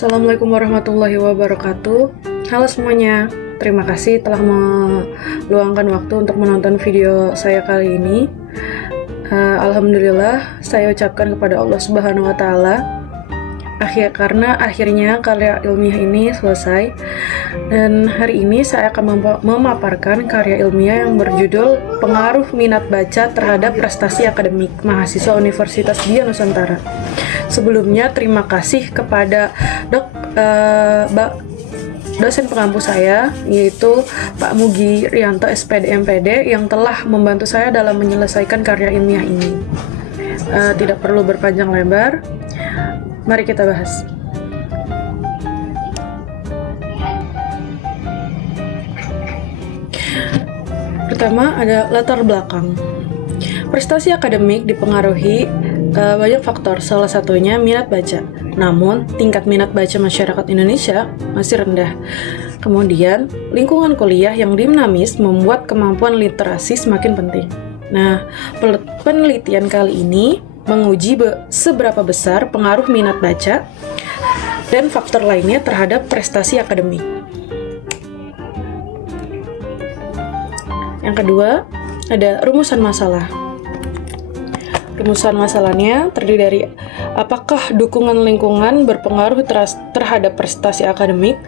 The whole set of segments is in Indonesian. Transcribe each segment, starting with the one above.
Assalamualaikum warahmatullahi wabarakatuh. Halo semuanya, terima kasih telah meluangkan waktu untuk menonton video saya kali ini. Alhamdulillah, saya ucapkan kepada Allah Subhanahu wa Ta'ala karena akhirnya karya ilmiah ini selesai. Dan hari ini saya akan memaparkan karya ilmiah yang berjudul Pengaruh Minat Baca Terhadap Prestasi Akademik Mahasiswa Universitas Dian Nusantara. Sebelumnya terima kasih kepada dosen pengampu saya, yaitu Pak Mugi Rianto SPD MPD, yang telah membantu saya dalam menyelesaikan karya ilmiah ini. Tidak perlu berpanjang lebar, mari kita bahas. Pertama ada latar belakang. Prestasi akademik dipengaruhi banyak faktor, salah satunya minat baca. Namun, tingkat minat baca masyarakat Indonesia masih rendah. Kemudian, lingkungan kuliah yang dinamis membuat kemampuan literasi semakin penting. Nah, penelitian kali ini menguji seberapa besar pengaruh minat baca dan faktor lainnya terhadap prestasi akademik. Yang kedua, ada rumusan masalah. Rumusan masalahnya terdiri dari apakah dukungan lingkungan berpengaruh terhadap prestasi akademik,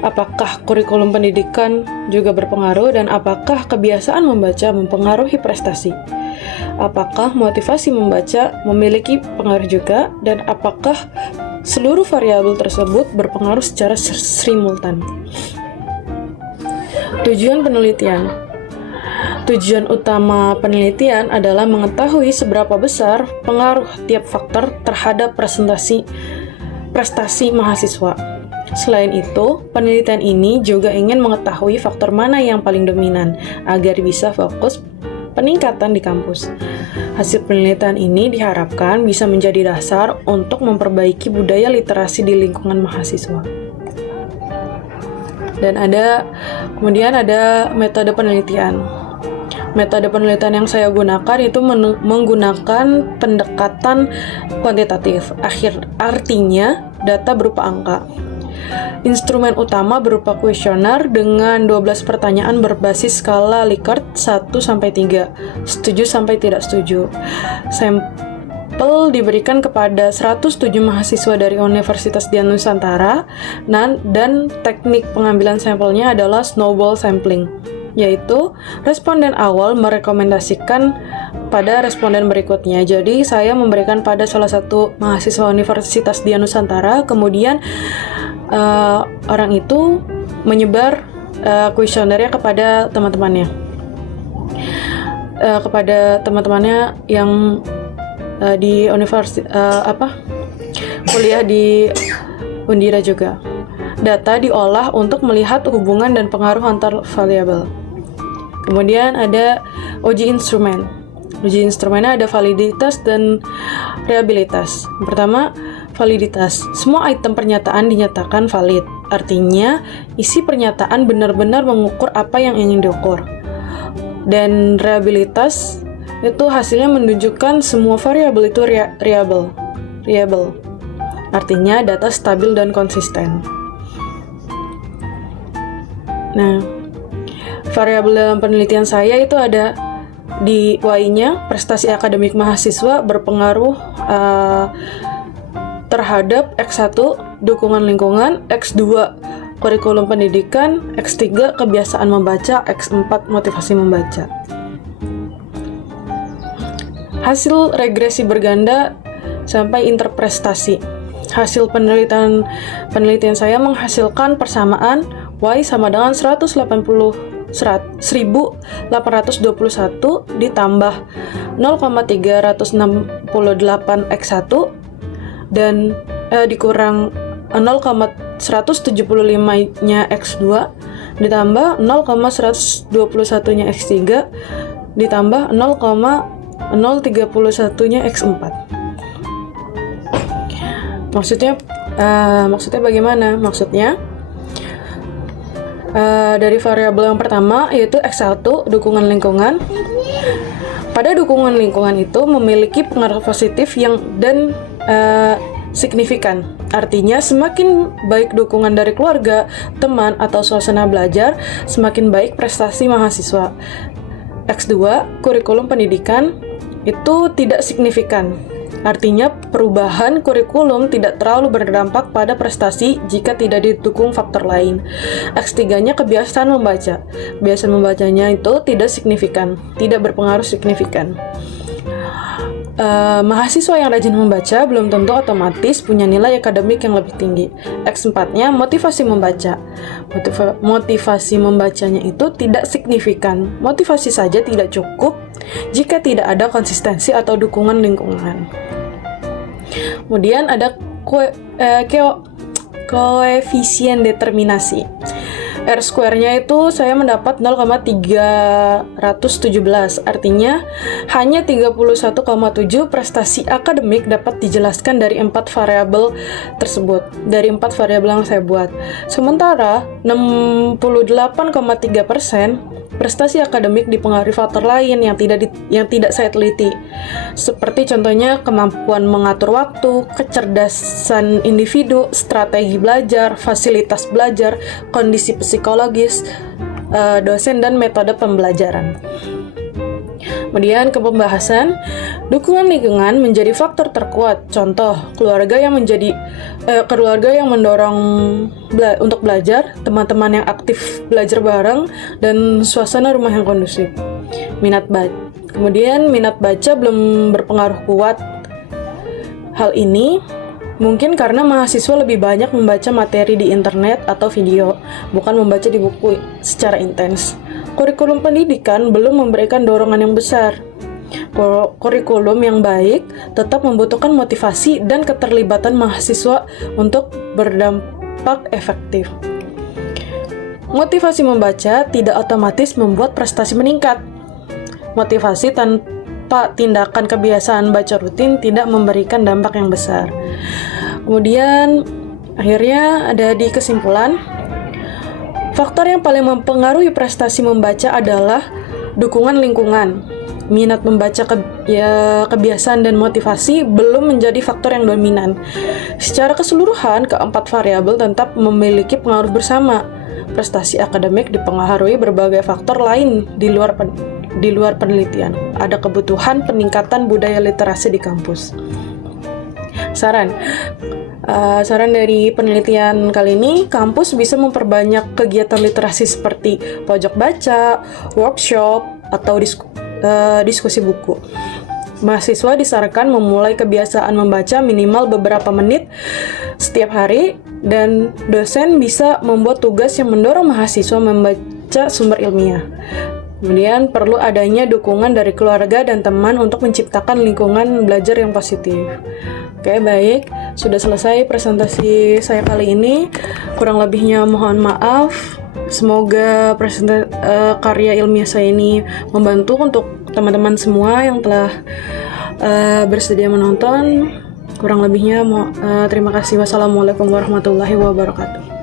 apakah kurikulum pendidikan juga berpengaruh, dan apakah kebiasaan membaca mempengaruhi prestasi, apakah motivasi membaca memiliki pengaruh juga, dan apakah seluruh variabel tersebut berpengaruh secara simultan. Tujuan penelitian. Tujuan utama penelitian adalah mengetahui seberapa besar pengaruh tiap faktor terhadap prestasi mahasiswa. Selain itu, penelitian ini juga ingin mengetahui faktor mana yang paling dominan agar bisa fokus peningkatan di kampus. Hasil penelitian ini diharapkan bisa menjadi dasar untuk memperbaiki budaya literasi di lingkungan mahasiswa. Dan kemudian ada metode penelitian. Metode penelitian yang saya gunakan itu menggunakan pendekatan kuantitatif. Artinya data berupa angka. Instrumen utama berupa kuesioner dengan 12 pertanyaan berbasis skala Likert 1-3, setuju sampai tidak setuju. Sampel diberikan kepada 107 mahasiswa dari Universitas Dian Nusantara, dan teknik pengambilan sampelnya adalah snowball sampling, yaitu responden awal merekomendasikan pada responden berikutnya. Jadi saya memberikan pada salah satu mahasiswa Universitas Dian Nusantara, kemudian orang itu menyebar kuesionernya kepada teman-temannya, yang di kuliah di Undira juga. Data diolah untuk melihat hubungan dan pengaruh antar variabel. Kemudian ada uji instrumen. Uji instrumennya ada validitas dan reliabilitas. Pertama, validitas. Semua item pernyataan dinyatakan valid. Artinya, isi pernyataan benar-benar mengukur apa yang ingin diukur. Dan reliabilitas itu hasilnya menunjukkan semua variabel itu reliable. Artinya, data stabil dan konsisten. Nah, variabel dalam penelitian saya itu ada di Y-nya, prestasi akademik mahasiswa berpengaruh terhadap X1, dukungan lingkungan, X2, kurikulum pendidikan, X3, kebiasaan membaca, X4, motivasi membaca. Hasil regresi berganda sampai interprestasi. Hasil penelitian saya menghasilkan persamaan Y sama dengan 1821 ditambah 0,368 X1 dan dikurang 0,175-nya X2 ditambah 0,121-nya X3 ditambah 0,031-nya X4. Maksudnya bagaimana? Maksudnya dari variabel yang pertama yaitu X1, dukungan lingkungan. Pada dukungan lingkungan itu memiliki pengaruh positif signifikan. Artinya, semakin baik dukungan dari keluarga, teman, atau suasana belajar, semakin baik prestasi mahasiswa. X2, kurikulum pendidikan itu tidak signifikan. Artinya, perubahan kurikulum tidak terlalu berdampak pada prestasi jika tidak didukung faktor lain. X3-nya kebiasaan membaca. Kebiasaan membacanya itu tidak signifikan, tidak berpengaruh signifikan. Mahasiswa yang rajin membaca belum tentu otomatis punya nilai akademik yang lebih tinggi. X4-nya motivasi membaca. Motivasi membacanya itu tidak signifikan. Motivasi saja tidak cukup jika tidak ada konsistensi atau dukungan lingkungan. Kemudian ada koefisien determinasi. R square-nya itu saya mendapat 0,317, artinya hanya 31,7 prestasi akademik dapat dijelaskan dari 4 variabel tersebut, dari 4 variabel yang saya buat. Sementara 68,3% prestasi akademik dipengaruhi faktor lain yang tidak saya teliti, seperti contohnya kemampuan mengatur waktu, kecerdasan individu, strategi belajar, fasilitas belajar, kondisi psikologis dosen, dan metode pembelajaran. Kemudian ke pembahasan, dukungan lingkungan menjadi faktor terkuat. Contoh, keluarga yang mendorong untuk belajar, teman-teman yang aktif belajar bareng, dan suasana rumah yang kondusif. Kemudian minat baca belum berpengaruh kuat. Hal ini mungkin karena mahasiswa lebih banyak membaca materi di internet atau video, bukan membaca di buku secara intens. Kurikulum pendidikan belum memberikan dorongan yang besar. Kurikulum yang baik tetap membutuhkan motivasi dan keterlibatan mahasiswa untuk berdampak efektif. Motivasi membaca tidak otomatis membuat prestasi meningkat. Motivasi tanpa tindakan kebiasaan baca rutin tidak memberikan dampak yang besar. Kemudian akhirnya ada di kesimpulan, faktor yang paling mempengaruhi prestasi membaca adalah dukungan lingkungan. Minat membaca, kebiasaan, dan motivasi belum menjadi faktor yang dominan. Secara keseluruhan, keempat variabel tetap memiliki pengaruh bersama. Prestasi akademik dipengaruhi berbagai faktor lain di luar penelitian. Ada kebutuhan peningkatan budaya literasi di kampus. Saran dari penelitian kali ini, kampus bisa memperbanyak kegiatan literasi seperti pojok baca, workshop, atau diskusi buku. Mahasiswa disarankan memulai kebiasaan membaca minimal beberapa menit setiap hari, dan dosen bisa membuat tugas yang mendorong mahasiswa membaca sumber ilmiah. Kemudian perlu adanya dukungan dari keluarga dan teman untuk menciptakan lingkungan belajar yang positif. Oke, baik. Sudah selesai presentasi saya kali ini. Kurang lebihnya mohon maaf. Semoga karya ilmiah saya ini membantu untuk teman-teman semua yang telah bersedia menonton. Kurang lebihnya terima kasih. Wassalamualaikum warahmatullahi wabarakatuh.